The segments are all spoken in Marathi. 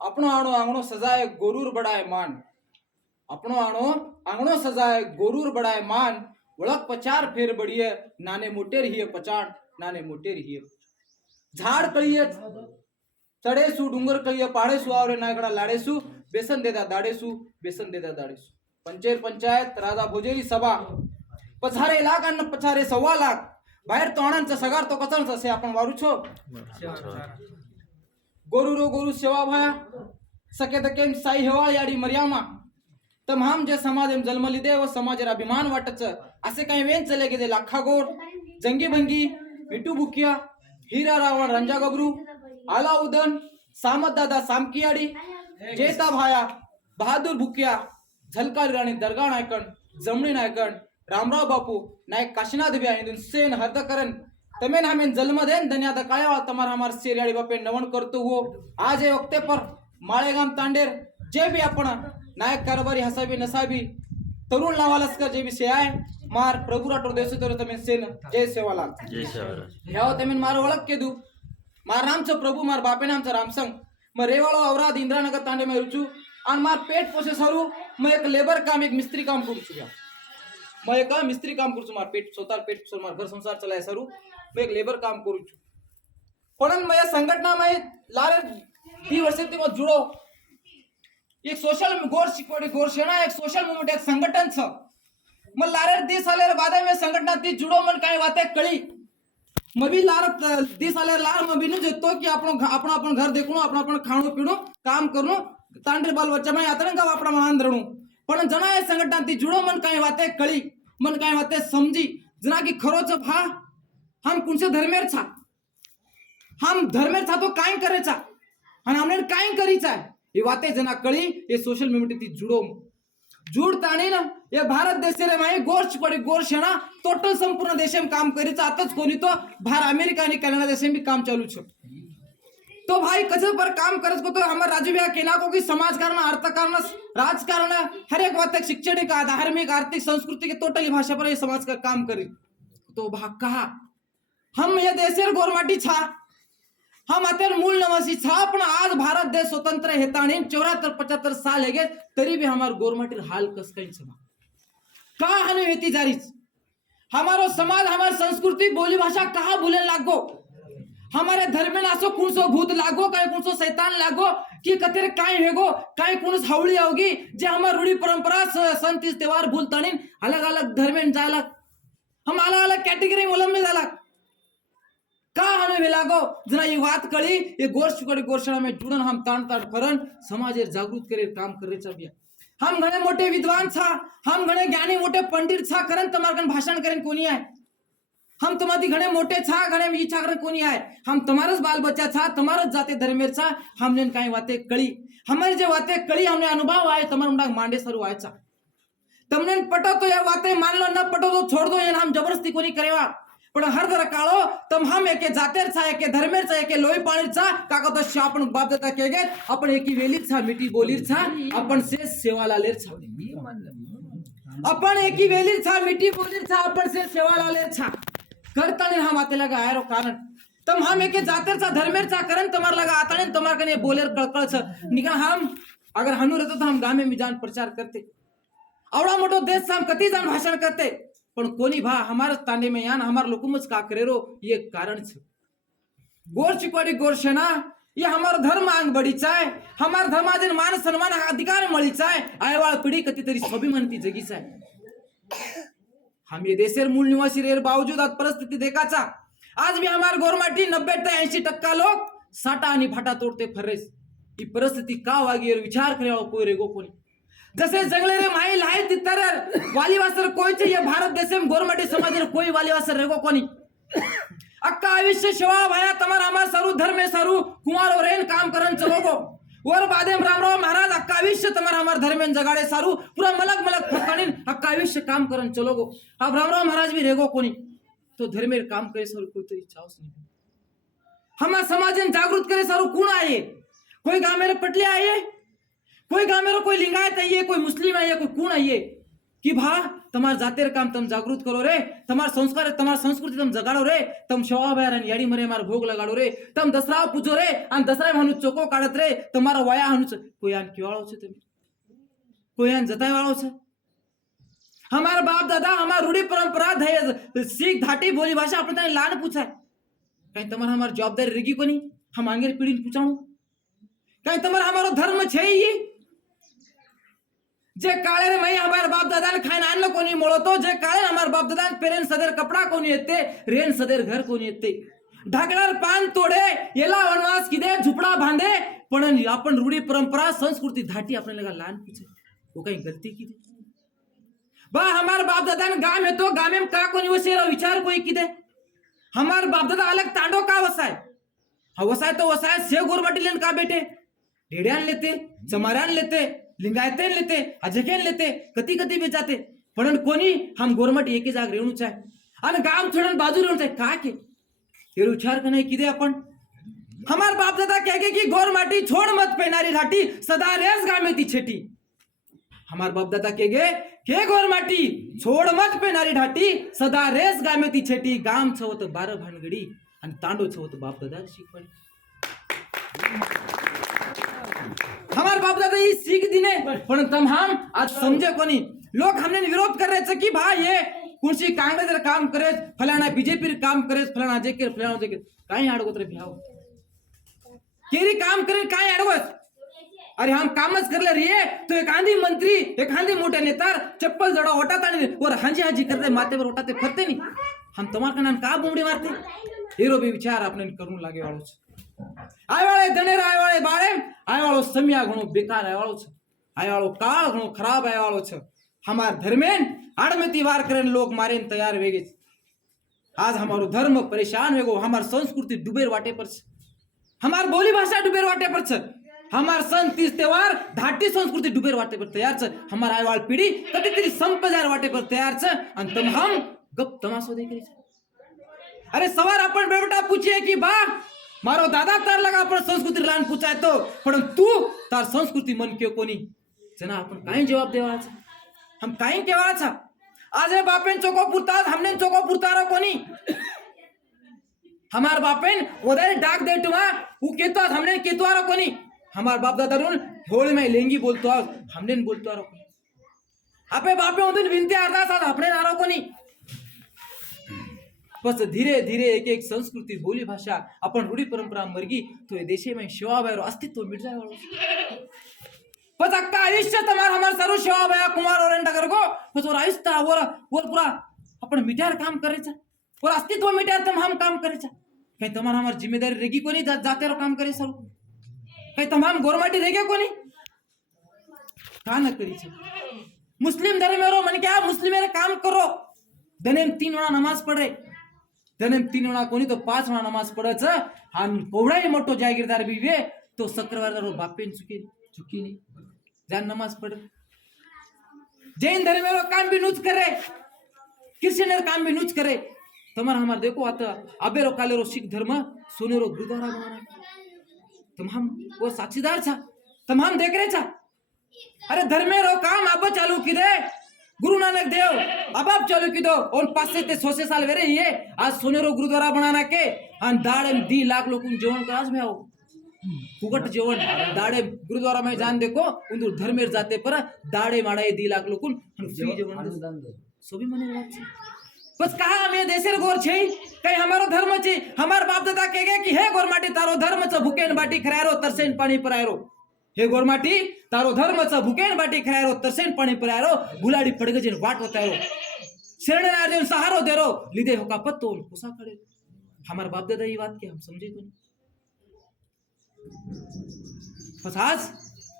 अपनो आणो आंगणो सजाए गोरूर बडाय मान अपनो आणो आंगणो सजाए गोरूर बडाय मान ओळख पचार फेर बडिये नाने मोटेर हिय पचाण नाने मोटेर हिय झाड कळिये चढेसू डुंगर कळिये पाडेसू आवरे नायकडा लाडेसू बेसन देदा दाडेसू बेसन देदा दाडेसू पंचेर पंचायत राजा भोजेरी सभा पछारे लाख अन्न पछारे 1.25 लाख बाहेर तोणांचा सगार तो कचरच असे आपण वारू छो गोरू रो गोरू सेवा भया सके तकेम साई हेवा याडी मर्यामा तमाम जे समाज जन्मली दे व समाजर अभिमान वाटच असे काही वेन चले गेले लाखा गोर जंगी भंगी मिठू बुकिया हीरा रावण रंजा गबरू आलाउदन सामत दादा सामकियाडी जेता भाया बहादूर बुकिया झलकार राणी दरगाह नायकन जमणी नायकन रामराव बापू नायक काशीनाथ बिया इंदुन सेन हरदकरन तमेन हमें जन्म देन दनियादा काया तमार हमार सेरियाड़ी बापे नवन करतो हो आज ये वक्ते पर माळेगाम तांडेर जे भी आपण नायक कारभारी हसाबी नसाबी तरुण लावालस्कर जे भी से आय मार प्रभु राठोड देसो तर तमेन सेन जय सेवालाल ह्याव तमेन मार ओळख केदू मार नामचं प्रभु मार बापे नामचं रामसंग म रेवाळो औराद इंद्रानगर तांडे में रुचू आणि मार पेट पोसे सरू म एक लेबर काम एक मिस्त्री काम करू छुया म एक मिस्त्री काम करू मार पेट स्वतः पेट मार घर संसार चलाय सरू मैं एक लेबर काम करू छू पण मैं संघटना में लारे 2 वर्ष ते मत जुड़ो एक सोशल गोर शिकवडी गोर सेना एक सोशल मूवमेंट एक संगठन छ म लारे 20 सालेर बाद में संगठना ती जुड़ो मन काय बाते कळी म भी लार 20 सालेर लार म भी न जतो कि आपण घर देखणो आपण खाणो पीणो काम करनो तांडे बाल बच्चा में आतरण का आपण मान धरणो पण जना ए संगठना ती जुड़ो मन काय बाते कळी मन काय बाते समजी जना की खरोच भा हम कुणसे धर्मेर छा हम धर्मेर छा तो काय करेचा आणि हमने काय करीचा ये बातें जना कळी ये सोशल मीडिया ती जुड़ो जुड़तानी ना ये भारत देश रे माई गोर्च पड़ी गोरशेना टोटल संपूर्ण देश में काम करीचा आताच कोणी तो बाहर अमेरिका आणि कनाडा देश में भी काम चालू छ तो भाई कसे पर काम करत को तो हमार राजू भैया केना को की समाज कारण अर्थकारण राजकारण हर एक बात शैक्षणिक धार्मिक आर्थिक संस्कृति के टोटली भाषा पर ये समाज का काम करी तो भाग कहा हम ये देशेर गोरमाटी छा हम अतर मूल निवासी छा पण आज भारत देश स्वतंत्र हेताणी 74-75 साल हेगे तरी भी हमार गोरमाटीर हाल कस काही छबा का हने हेती जारीच हमारो समाज हमार संस्कृति बोली भाषा कहा भूले लागो हमारे धर्म में आसो कुणसो भूत लागो काय कुणसो शैतान लागो कि कतेरे काय हेगो काय कुणस हावळी आवगी जे हमार रूढ़ी परंपरा संतीस त्योहार भूलताणी अलग अलग धर्म में जाला हम अलग अलग कैटेगरी में में जाला का हमें वेलागो जना ये बात कड़ी ये गोरशुकड़ी गोरशना में जुड़न हम तान तान फरन समाजेर जागृत करे काम करे चाहिए हम घणे मोटे विद्वान छा हम घणे ज्ञानी मोटे पंडित छा करन तमारकन भाषण करें कोनी आए हम तुम्हारी घणे मोटे छा घणे इच्छा करन कोनी आए हम तुम्हारस बाल बच्चा छा तुम्हारस जाते धर्मेर छा हमने काई बातें कड़ी हमारे जो बातें कड़ी हमने अनुभव आए तुम्हारे मुंडा मांडे सरू आए छा तुमने पटो तो ये बातें मान लो न पटो तो छोड़ दो ये हम जबरदस्ती कोनी करेवा पण हर जरा काळो तम हम एके जातेर छा एके धर्मेर छा एके लोई पाणीर छा काका तो शापण बाप देता केगे आपण एकी वेलीर छा मिठी बोलीर छा आपण से सेवा लालेर छा आपण एकी वेलीर छा मिठी बोलीर छा आपण से सेवा लालेर छा करताने हम आते लगा आयरो कारण तम हम एके जातेर छा धर्मेर छा करन तमार लगा आताने तमार कने बोलेर कळकळ छ निका हम अगर हनु रहतो तो हम गामे में जान प्रचार करते आवडा मोटो देश से हम कति जान भाषण करते पण कोनी भा हमारे तांडे में यान हमार लोकुमच का करेरो ये कारण छ गोर चिपड़ी गोर सेना ये हमार धर्म आंग बड़ी चाय हमार धर्माजन मान सम्मान अधिकार मळी चाय आयवाळ पिढी कति तरी स्वाभिमान ती जगी चाय हम ये देशेर मूल निवासी रेर बावजूद आज परिस्थिति देखाचा आज भी हमार गोरमाटी 90 ते 80% लोग साटा आणि फाटा तोडते फरेस ही परिस्थिति का वागीर विचार करे कोई रेगो कोनी जैसे जंगले रे माई लाई तितर वालीवासर कोई चाहिए भारत देश में गोरमाटी समाज रे कोई वालीवासर रेगो कोनी अक्का आयुष्य सेवा भाया तमार हमार सरू धर्म में सरू कुमार रेन काम करन चलोगो और बादेम रामराव महाराज अक्का आयुष्य तमार हमार धर्म में जगाड़े सारू पूरा मलक मलक फकानिन अक्का आयुष्य काम करन चलोगो अब रामराव महाराज भी रेगो कोनी तो धर्मेर काम करे सरू कोई तरी चावस नहीं हमार समाजन जागृत करे सरू कौन आए कोई गांव मेरे पटले आए कोई गांव में कोई लिंगायत आइए कोई मुस्लिम आइए कोई कौन आइए कि भा તમારા જાતેર કામ તમે જાગૃત કરો રે, તમારા સંસ્કાર તમારા સંસ્કૃતિ તમે જગાડો રે, તમે શોભાભાઈ અને યાડી મરે મારા ભોગ લગાડો રે, તમે દસરા પૂજો રે અને દસરા હાનું ચોકો કાઢત રે, તમારા વાયા હાનું કોઈ આન કેવાળો છે, તમે કોઈ આન જતાય વાળો છે? हमारा बाप दादा हमारा रूढ़ी परंपरा सीख धाटी बोली भाषा अपने ताने लान पूछा है, कहीं तुम्हारा हमारी जवाबदारी रहेगी को नहीं? हम आगे पीढ़ी पूछाणु कहीं तुम्हारा हमारो धर्म छे ही जे काळे रे मई हमारे बाप दादा ने खाइन आन को नहीं मोड़ो तो जे काळे हमारे बाप दादा ने पेरेन सदर कपड़ा को नहीं येते, रेन सदर घर को नहीं येते, ढाकणार पान तोडे येला वनवास किदे झुपड़ा बांधे, पण आपण रूढ़ी परंपरा संस्कृति धाटी अपने लगा लान पूछे, वो कहीं गलती की बा? हमारे बाप दादा ने गांव है तो गांव में का कोनी वसेरा विचार कोई किदे? हमारे बाप दादा अलग तांडो का वसाय, वसाय तो वसाय से गोरमाटी लेन का बेटे ढेड्यान लेते, चमारान लेते, लिंगायतेन लेते, अजकेन लेते, कती कती बेचाते, पण कोणी हम गोरमाटी एके जाग रेणू चाय आणि गाम छोडून बाजू रेणू चाय का के हे विचार का नाही किदे? आपण हमार बाप दादा कहे कि गोरमाटी छोड़ मत पेनारी घाटी सदा रेस गामे ती छेटी, हमार बाप दादा कहे के गोरमाटी छोड़ मत पेनारी ढाटी सदा रेस गामे ती छेटी, गाम छवत 12 भानगडी आणि तांडो छवत बाप दादा शिकवणी. हमारे बाप दादा ये सीख दिने पण तम हम आज समझे कोनी. लोग हमने विरोध कर रहे थे कि भाई ये कुर्सी कांग्रेस काम करे, फलाना बीजेपी काम करे, फलाना जेके फलाना जेके काही अडवत रे भ्याव केरी काम करे काय अडवत? अरे हम कामच करले रे तो एक आंधी मंत्री एक आंधी मोठे नेता चप्पल जड़ा ओटात आणि और हांजी हांजी करते माथे पर ओटाते फरते नहीं. हम तुम्हार का नाम का बुमड़ी मारते? हेरो भी विचार आपने करून लागे वाळो छ. आयवाळे धनेर आयवाळे बाळे आयवाळो सम्या घणो बेकार आयवाळो छ. आयवाळो काळ घणो खराब आयवाळो छ. हमार धर्मेन आडमेती वार करेन लोग मारेन तैयार वेगे. आज हमारो धर्म परेशान वेगो, हमार संस्कृति डुबेर वाटे पर छ, हमार बोली भाषा डुबेर वाटे पर छ, हमार सन तीज त्योहार धाटी संस्कृति डुबेर वाटे पर तैयार छ, हमार आयवाळ पीढ़ी कभी तेरी संपजार वाटे पर तैयार छ आणि तुम हम गप तमाशो देख रही छ. अरे सवार अपन बेटा पूछिए कि बा मारो दादा तार लगा अपन संस्कृति लान पूछाय तो पण तू तार संस्कृति मन के कोनी जना अपन काही जवाब देवा छ? हम काही केवा छ? आज बापेन चोको पुरतास हमने चोको पुरतारो कोनी. हमार बापेन ओदे डाक दे टुमा उ केतो हमने केतवारो कोनी. हमार बाप दादा रून होळी में लेंगी बोलतो हमने बोलतो आरो कोनी. आपे बापे उदन विनती अरदास अपने नारो कोनी. बस धीरे धीरे एक एक संस्कृति बोली भाषा अपन रूढ़ी परंपरा मरगी तो ये देशे में शिवाबाई अस्तित्व मिट जाए वालों. बस अक्का आयुष्य तुम्हार हमार सर्व शिवाबाई कुमार और डगर को बस और आयुष्य और पूरा अपन मिटार काम करेचा और अस्तित्व मिटार तुम हम काम करेचा. कहीं तुम्हार हमार जिम्मेदारी रहेगी कोनी जाते रो काम करे सर, कहीं तमाम गोरमाटी रहेगे कोनी का न करी छे. मुस्लिम धर्म रो मन क्या मुस्लिम काम करो दनेम 3 वेळा नमाज पढ़े, दनेम 3 वेळा कोणी तो 5 वेळा नमाज पढ़च आणि कोवडाही मोठो जागीरदार बी वे तो शुक्रवार रो बापेन चुकी नहीं जान नमाज पढ़. जैन धर्म रो काम भी नुच करे, क्रिश्चियन काम भी नुच करे. तुम्हारा हमार देखो आता अबे रो काले रो सिख धर्म सोने रो गुरुद्वारा बनाना तुम हम वो साक्षीदार छा, तुम हम देख रहे छा. अरे धर्मे रो काम अब चालू की दे गुरु नानक देव अब चालू की दो और 500 ते 100 साल वेरे ये आज सोनेरो गुरुद्वारा बनाना के आणि दाड़े 2 लाख लोग जेवण करास में आओ फुकट जेवण दाड़े गुरुद्वारा में जान देखो उन धर्मेर जाते पर दाड़े माड़े 2 लाख लोग फ्री जेवण सो भी मने बात छे. बस कहा हमें देशेर गोर छे कहीं हमारो धर्म छे. हमार बाप दादा कहे कि हे गोरमाटी तारो धर्म छ भूकेन बाटी खरायरो तरसेन पाणी परायरो. हे गोरमाटी तारो धर्म छ भूकेन बाटी खरायरो तरसेन पाणी परायरो. गुलाडी पडगजेन वाट होतायरो शरण आजन सहारो देरो लिदे होका पत्तो कुसा खड़े. हमार बाप दादा ये बात के हम समझे कोनी. बस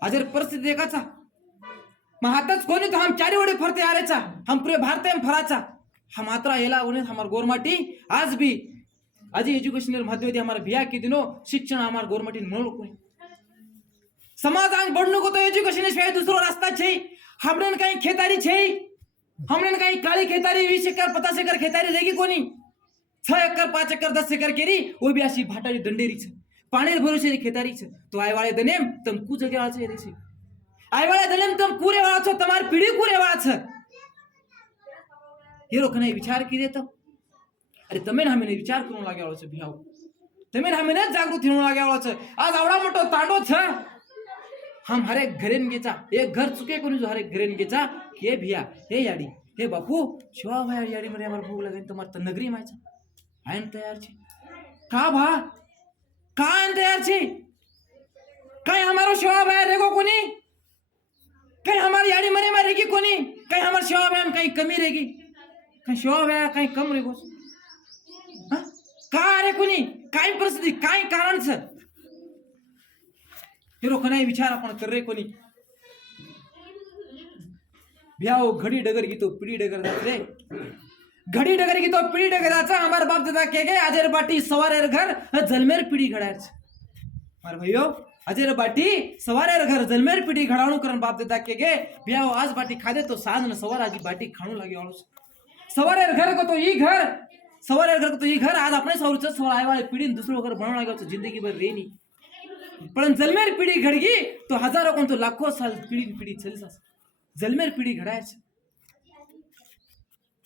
आजर परिस्थिती देखा छा महातच कोणी तो हम चारी वडे फरते आरेचा हम पूरे भारत में फराचा. हम आत्रा येला उन्हें हमार गोरमाटी आज भी आज एजुकेशनल माध्यम हमारा बिया के दिनों शिक्षण हमार गोरमाटी मिळलो कोणी. समाज आज बढ़ने को तो एजुकेशन शिवाय दूसरो रास्ता छे. हमने कहीं खेतारी छे, हमने कहीं काली खेतारी 20 एकड़ 50 एकड़ खेतारी रहेगी कोनी. 6 एकड़ 5 एकड़ 10 एकड़ केरी वो भी अशी भाटारी दंडेरी छे पाणी भरोसे खेतारी छे. तो आयवाळे दनेम तम कु जगे वाळा छे. आयवाळे दनेम तम कुरे वाळा छो, तमार पीढ़ी कुरे वाळा छे. હેરો કને વિચાર કરી તો અરે તમે ને અમે વિચાર કરવા લાગ્યા છો ભિયાઓ તમે ને અમે જાગૃત થવા લાગ્યા છો આજ આવડા મોટો તાંડો છે हम हरे घरे गेचा एक घर चुके कोणी जो हरे घरे गेचा हे भिया हे याडी हे बापू शिवा भाई याडी मध्ये आम्हाला भूक लागेल तुम्हाला तर नगरी मायचा आयन तयार छे का भा का आयन तयार छे काय हमारो शिवा भाई रेगो कोणी काय हमारी याडी मध्ये में रेगी कोणी काय हमार शिवा भाई में काही कमी रेगी काय शिवा भाई काही कम रेगो हां का रे कोणी काय परिस्थिती काय कारण छ हिरो कनाई विचार आपण कर रे कोणी भ्याओ घडी डगर गीतो पिढी डगर जात रे घडी डगर गीतो पिढी डगर जाचा हमार बाप दादा के गए अजर बाटी सवारेर घर जलमेर पिढी घडाच मार भाइयो अजर बाटी सवारेर घर जलमेर पिढी घडाणू करन बाप दादा के गए भ्याओ आज बाटी खादे तो साँझ न सवार आजी बाटी खाणू लागे वाळो सवारेर घर को तो ई घर सवारेर घर को तो ई घर आज अपने सौरच सवार आय वाले पिढी दुसरो घर बनाव लागे तो जिंदगी भर रेनी पण जलमेर पिढी घडगी तो हजारों कोण तो लाखों साल पिढी चली जास जलमेर पिढी घडायच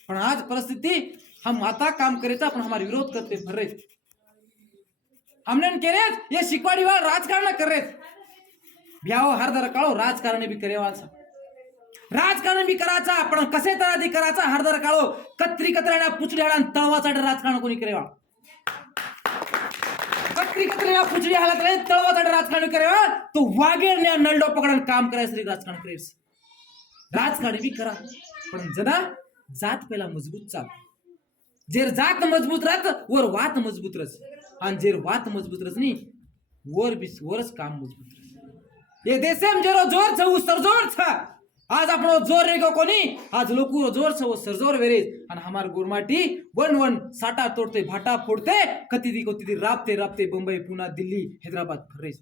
पण आज परिस्थिती हम आता काम करेचा पण हमारा विरोध करते भर रहे हमने केरे ये शिकवाडी वाल राजकारण कर रहे भ्याओ हर दर काळो राजकारण भी करेवाचा राजकारण भी कराचा पण कसे तरादी कराचा हर दर काळो कत्री कतराना पुचडी हाडा तळवाचा राजकारण कोणी करेवा कत्रिया पुचड़ी हालत रहे तळवाचा राजकारण करेवा तो वागेर ने नळडो पकडन काम करायचं राजकारण करेस राजकारण भी करा पण जना जात पहिला मजबूत चाल जेर जात मजबूत राहत वर वात मजबूत रस आणि जेर वात मजबूत रस नी वरच काम मजबूत रस ये देशम जेरो जोर छ उ सरजोर छ आज आपणो जोर रेगो कोणी आज लोकू जोर छ व सरजोर वेरेज आणि हमार गुरमाटी वन साटा तोडते भाटा फोडते कतीदी राबते बंबई पुणे दिल्ली हैदराबाद फरेज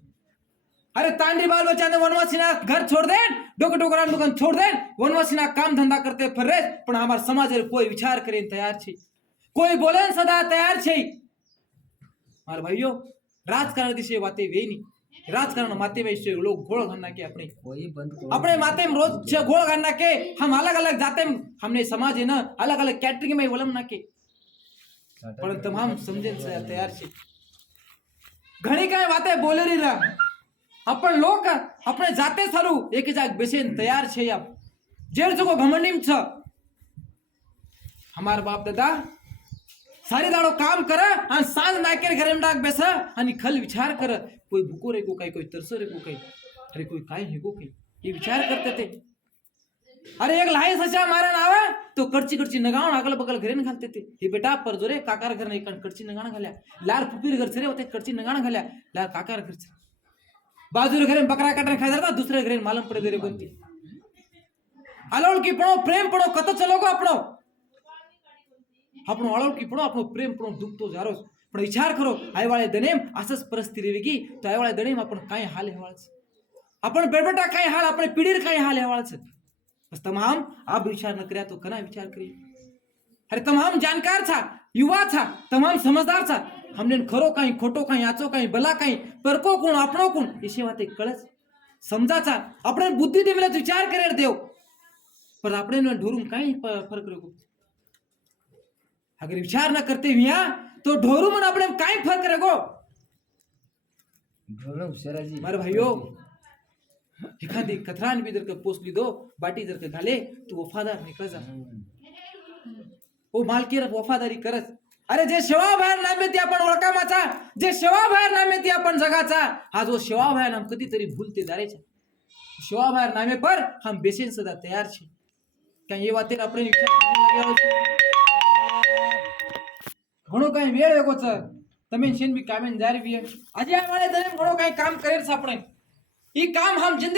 अरे तांडी बाल बच्चा ने वनवासीना घर छोड़ दे डोकरा दुकान छोड़ दे वनवासीना काम धंधा करते फरेज पण हमार समाज कोई विचार करे तैयार छे कोई बोले सदा तैयार छे मार भाइयों राजकारण दिशे वाते वेनी राजकारण माते में लोग घोड़ घालना के अपने माते में रोज घोड़ घालना के हम अलग अलग जाते हमने समाज है ना अलग अलग कैटरिंग में वलम ना के पर तमाम समझे तैयार छे घणी काय वाते बोले रही रहा अपन लोग अपने जाते सारू एक जाग बेसेन तैयार छे आप जेर जो घमंडीम छ हमार बाप दादा सारी दाड़ो काम कर आणि सांज नाकेर घरे में डाक बेस आणि खल विचार कर कोई भूको रे को कोई तरसो रे को अरे कोई काय है को ये विचार करते थे अरे एक लाई सचा मारन आवे तो करची नगावण अगल बगल घरे घालते थे हे बेटा पर जोरे काकार घर नाही करची नगाण घाल्या लार फुपीर घर छरे होते करची नगाण घाल्या लार काकार घर छे बाजूर घरे बकरा काटने खाय जाता दुसरे घरे मालम पडे दे रे बनती अलोळ की पणो प्रेम पणो कत चलोगो आपणो अलोळ की पणो आपणो प्रेम पणो दुखतो जारो पण विचार करो आईवाळे दनेम असंच परिस्थिती वेगी तो आईवाळे दनेम आपण काय हाल हेवाळच आपण बेबेटा काय हाल आपण पिढीर काय हाल हेवाळच बस तमाम आप विचार न करया तो कना विचार करी अरे तमाम जानकार था युवा था तमाम समझदार था हमने खरो काही खोटो काही आचो काही बला काही परको कोण आपणो कोण इसे वाते कळच समजाचा आपण बुद्धी देविला विचार करे देव पर आपण ढोरून काही फरक रे अगर विचार न करते मिया तो ढोरू मन अपने काय फर्क रेगो ढोरू शराजी मारे भाइयों एखादी कथरान भी जर के पोसली दो बाटी जर के घाले तो वफादार निकल जा ओ मालकीर वफादारी करत अरे जे शेवा बाहेर नामे ती आपण ओळखामाचा जे शेवा बाहेर नामे ती आपण जगाचा आज वो शेवा बाहेर हम कधी तरी भूलते दारेचा शेवा बाहेर नामे पर हम बेसेन सदा तैयार छे क्या ये बातें अपने विचार करने लगे घणो काही वेळ वेगो छ તમે શેન બી કામે જારી બી આજે આ વાળે દરે ઘણો काही काम करेल આપણે ई काम हम जिंदगी